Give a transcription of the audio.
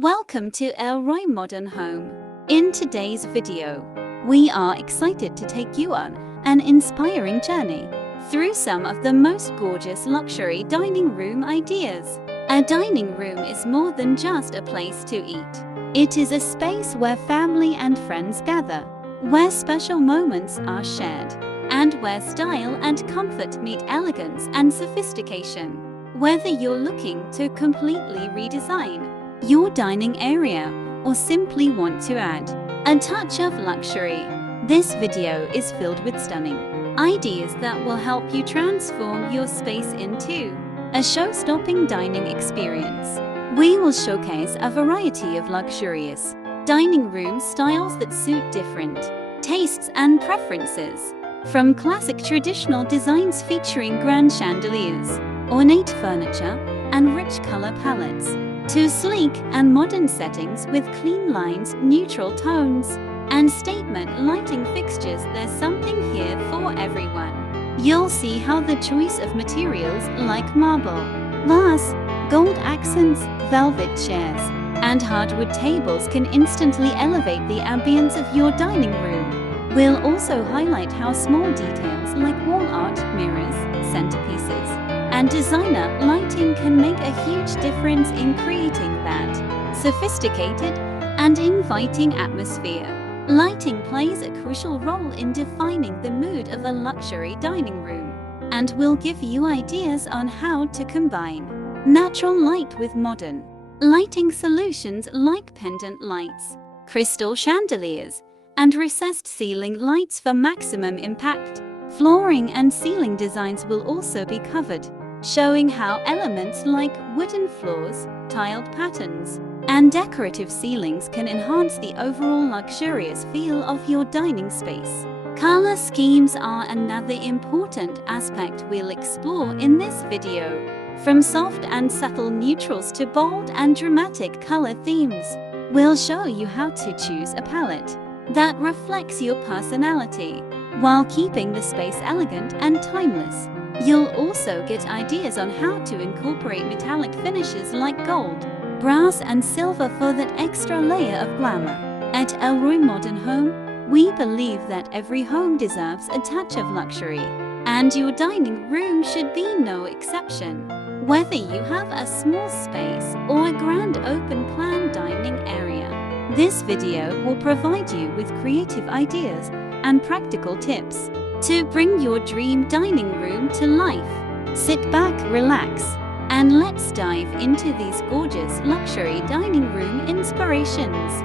Welcome to Elroy Modern Home. In today's video, we are excited to take you on an inspiring journey through some of the most gorgeous luxury dining room ideas. A dining room is more than just a place to eat. It is a space where family and friends gather, where special moments are shared, and where style and comfort meet elegance and sophistication. Whether you're looking to completely redesign your dining area or simply want to add a touch of luxury, this video is filled with stunning ideas that will help you transform your space into a show-stopping dining experience. We will showcase a variety of luxurious dining room styles that suit different tastes and preferences. From classic traditional designs featuring grand chandeliers, ornate furniture, and rich color palettes, to sleek and modern settings with clean lines, neutral tones, and statement lighting fixtures, there's something here for everyone. You'll see how the choice of materials like marble, glass, gold accents, velvet chairs, and hardwood tables can instantly elevate the ambience of your dining room. We'll also highlight how small details like wall art, mirrors, centerpieces, and designer lighting can make a huge difference in creating that sophisticated and inviting atmosphere. Lighting plays a crucial role in defining the mood of a luxury dining room, and will give you ideas on how to combine natural light with modern lighting solutions like pendant lights, crystal chandeliers, and recessed ceiling lights for maximum impact. Flooring and ceiling designs will also be covered, showing how elements like wooden floors, tiled patterns, and decorative ceilings can enhance the overall luxurious feel of your dining space. Color schemes are another important aspect we'll explore in this video. From soft and subtle neutrals to bold and dramatic color themes, we'll show you how to choose a palette that reflects your personality while keeping the space elegant and timeless. You'll also get ideas on how to incorporate metallic finishes like gold, brass, and silver for that extra layer of glamour. At Elroy Modern Home, we believe that every home deserves a touch of luxury, and your dining room should be no exception. Whether you have a small space or a grand open-plan dining area, this video will provide you with creative ideas and practical tips to bring your dream dining room to life. Sit back, relax, and let's dive into these gorgeous luxury dining room inspirations.